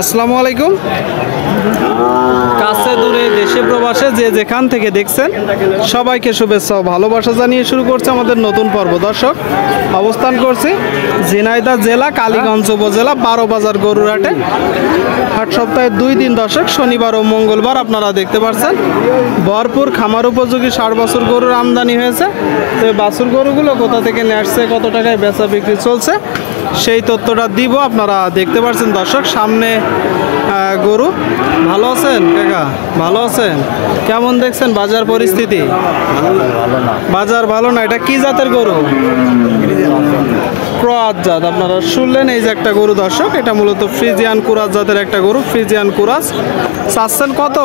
আসসালামু আলাইকুম। কাছে দূরে দেশে প্রবাসে যে যেখান থেকে দেখছেন সবাইকে শুভেচ্ছা ও ভালোবাসা জানিয়ে শুরু করছে আমাদের নতুন পর্ব। দর্শক, অবস্থান করছি ঝিনাইদহ জেলা কালীগঞ্জ উপজেলা 12 বাজার গরুর হাটে। হাট সপ্তাহে 2 দিন দর্শক, শনিবার ও মঙ্গলবার। আপনারা দেখতে পাচ্ছেন ভরপুর খামার উপযোগী 60 বছর গরুর আমদানি হয়েছে। তো এই বাছুর গরুগুলো কোথা থেকে নিয়ে আসছে, কত টাকায় বেচা বিক্রি চলছে, সেই তথ্যটা দিব। আপনারা দেখতে পাচ্ছেন দর্শক, সামনে গরু। ভালো আছেন কাকা? ভালো আছেন? কেমন দেখছেন বাজার পরিস্থিতি? বাজার ভালো না। এটা কি জাতের গরু? ক্রস জাত। আপনারা শুনলেন, এই যে একটা গরু দর্শক, এটা মূলত ফ্রিজিয়ান কুরাস জাতের একটা গরু। ফ্রিজিয়ান কুরাস চাচ্ছেন কত?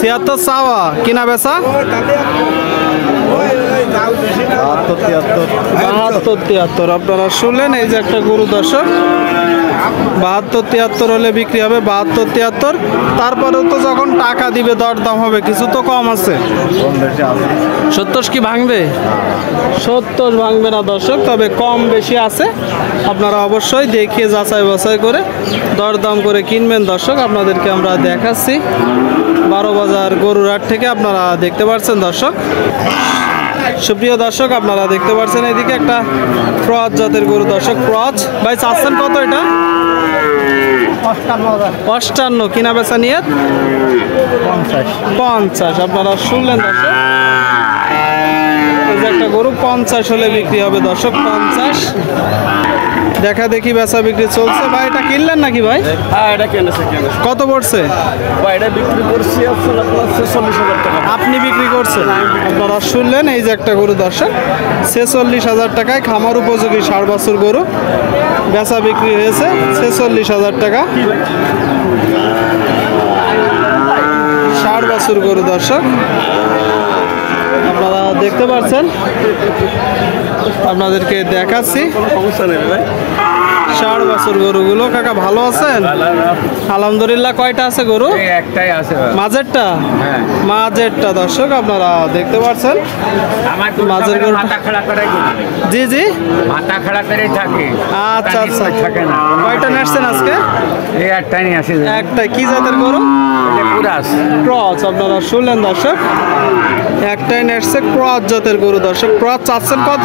76 চাওয়া, কিনা বেচা 72-73। আপনারা শুনলেন, এই যে একটা গরু দর্শক, 72-73 হলে বিক্রি হবে। 72-73। তারপরেও তো যখন টাকা দিবে দরদাম হবে, কিছু তো কম আছে। 70 কি ভাঙবে? 70 ভাঙবে না দর্শক, তবে কম বেশি আছে। আপনারা অবশ্যই দেখিয়ে যাচাই বাছাই করে দরদাম করে কিনবেন দর্শক। আপনাদেরকে আমরা দেখাচ্ছি 12 বাজার গরুর হাট থেকে। আপনারা দেখতে পাচ্ছেন দর্শক, সুপ্রিয় দর্শক, আপনারা দেখতে পাচ্ছেন এদিকে একটা ক্রস জাতের গরু দর্শক। ক্রস ভাই চাচ্ছেন কত এটা? 55। কিনা বেচা নিয়ে 50। আপনারা শুনলেন দর্শক, এই যে একটা গরু 50 হলে বিক্রি হবে দর্শক। 50 দেখা দেখি বেচা বিক্রি চলছে। ভাই এটা কিনলেন নাকি ভাই? হ্যাঁ, এটা কিনেছে। কত পড়ছে ভাই? এটা বিক্রি করছি 46,000 টাকা। আপনি বিক্রি করছেন? আপনারা শুনলেন, এই যে একটা গরু দর্শক, 46,000 টাকায় খামার উপযোগী 60 বছর গরু বেচা বিক্রি হয়েছে 46,000 টাকা। 60 বছর গরু দর্শক, আপনারা দেখতে পাচ্ছেন। আপনাদেরকে দেখাচ্ছি সমস্যা নেই ভাই। 60 বছর গরুগুলো। কাকা ভালো আছেন? আলহামদুলিল্লাহ। কয়টা আছে গরু? একটাই আছে। মাঝেরটা? মাঝেরটা দর্শক, আপনারা দেখতে পাচ্ছেন। মাঝের গরু মাথা খাড়া করে। জি জি, মাথা খাড়া করে থাকে। আচ্ছা আচ্ছা। থাকে না। কয়টা নেসছেন আজকে? এই একটাই নিয়ে আসে। একটাই। কি জাতের গরু? কুরাস ক্রস। আপনারা শুনলেন দর্শক, একটাই নেসছে ক্রস জাতের গরু দর্শক। ক্রস চাচ্ছেন কত?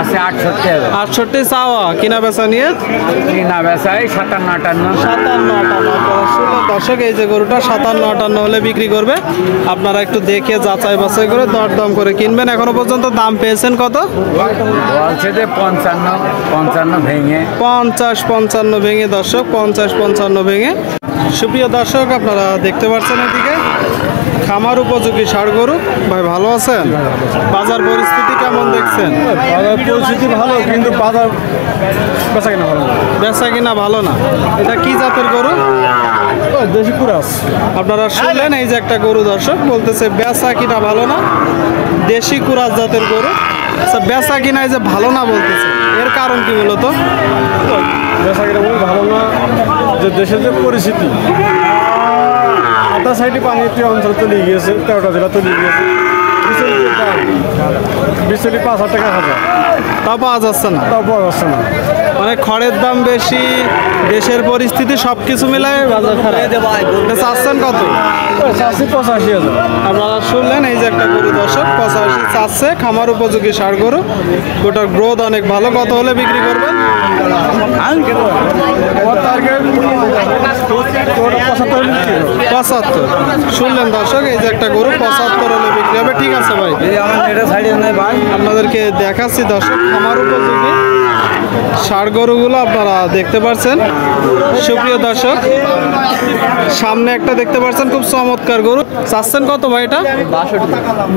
আছে 68। 68 চাওয়া, কিনা বেচা নিয়ে কিনা বেচাই 57-58। 57-58। আপনারা শুনলেন দর্শক, এই যে গরুটা 57-58 হলে বিক্রি করবে। আপনারা একটু দেখে যাচাই বাছাই করে দরদাম করে কিনবেন। এখনো পর্যন্ত দাম পেয়েছেন কত? বলছে যে 55 ভেঙে। 50-55 ভেঙে দর্শক, 50-55 ভেঙে। সুপ্রিয় দর্শক, আপনারা দেখতে পাচ্ছেন এদিকে খামার উপযোগী 60 গরু। ভাই ভালো আছেন? বাজার পরিস্থিতি কেমন দেখছেন? বাজার পরিস্থিতি ভালো, কিন্তু বাজার বেচা কিনা ভালো না। বেচা কিনা ভালো না। এটা কি জাতের গরু? দেশি কুরাস। আপনারা শুনলেন, এই যে একটা গরু দর্শক বলতেছে বেচা কিনা ভালো না। দেশি কুরাস জাতের গরু। আচ্ছা, বেচা কিনা এই যে ভালো না বলতেছে, এর কারণ কি মূলত? বেচা কিনা ভালো না, যে দেশের যে পরিস্থিতি, আধা সাইডে পানিতে অঞ্চল তৈরি গিয়েছে, 13টা জেলা তৈরি গিয়েছে। বিচলি 5,000 টাকা হাজার, তা পাওয়া যাচ্ছে না। তাও পাওয়া যাচ্ছে না। মানে খড়ের দাম বেশি, দেশের পরিস্থিতি সবকিছু মিলায় বাজার খারাপ। চাচ্ছেন কত? 85,000। আপনারা শুনলেন, এই যে একটা গরু দর্শক 85 চাচ্ছে, খামার উপযোগী 60 গরু। গোটার গ্রোথ অনেক ভালো। কত হলে বিক্রি করবেন? 75। শুনলেন দর্শক, এই যে একটা গরু 75 হলে বিক্রি হবে। ঠিক আছে ভাই, আপনাদেরকে দেখাচ্ছি দর্শক খামার উপযোগী 60 গরুগুলো আপনারা দেখতে পাচ্ছেন। সুপ্রিয় দর্শক, সামনে একটা দেখতে পাচ্ছেন খুব চমৎকার গরু। চাচ্ছেন কত ভাই এটা?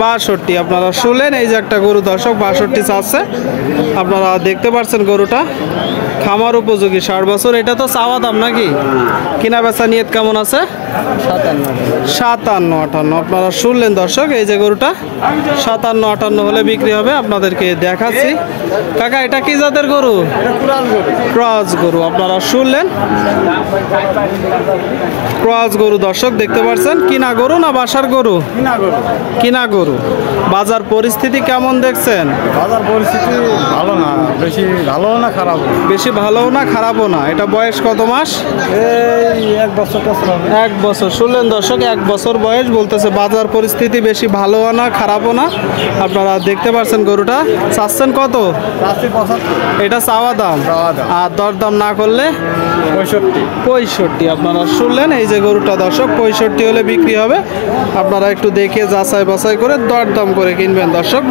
62। আপনারা শুনলেন, এই যে একটা গরু দর্শক 62 চাচ্ছে। আপনারা দেখতে পাচ্ছেন গরুটা খামার উপযোগী 60 বছর। এটা তো চাওয়া দাম নাকি? কিনা বেচা নিয়ত কেমন আছে? 57-58। আপনারা শুনলেন দর্শক, এই যে গরুটা 57-58 হলে বিক্রি হবে। আপনাদেরকে দেখাচ্ছি। কাকা এটা কি জাতের গরু? ক্রস গরু। আপনারা শুনলেন, ক্রস গরু দর্শক দেখতে পাচ্ছেন। কিনা গরু না বাসার গরু? কিনা গরু। বাজার পরিস্থিতি কেমন দেখছেন? বাজার পরিস্থিতি ভালো না, বেশি ভালো না খারাপ, বেশি ভালোও না খারাপও না। এটা বয়স কত মাস? এই 1 বছর কাছে হবে। 1 বছর। শুনলেন দর্শক, 1 বছর বয়স। বলতেছে বাজার পরিস্থিতি বেশি ভালোও না খারাপও না। আপনারা দেখতে পাচ্ছেন গরুটা। চাচ্ছেন কত? 75 এটা চাওয়া দাম। চাওয়া দাম। আর দরদাম না করলে 65 আপনারা শুনলেন। এই যে গরুটা দর্শক 65 হলে বিক্রি হবে। আপনারা একটু দেখে যাচাই বাছাই করে দরদাম করে কিনবেন দর্শক।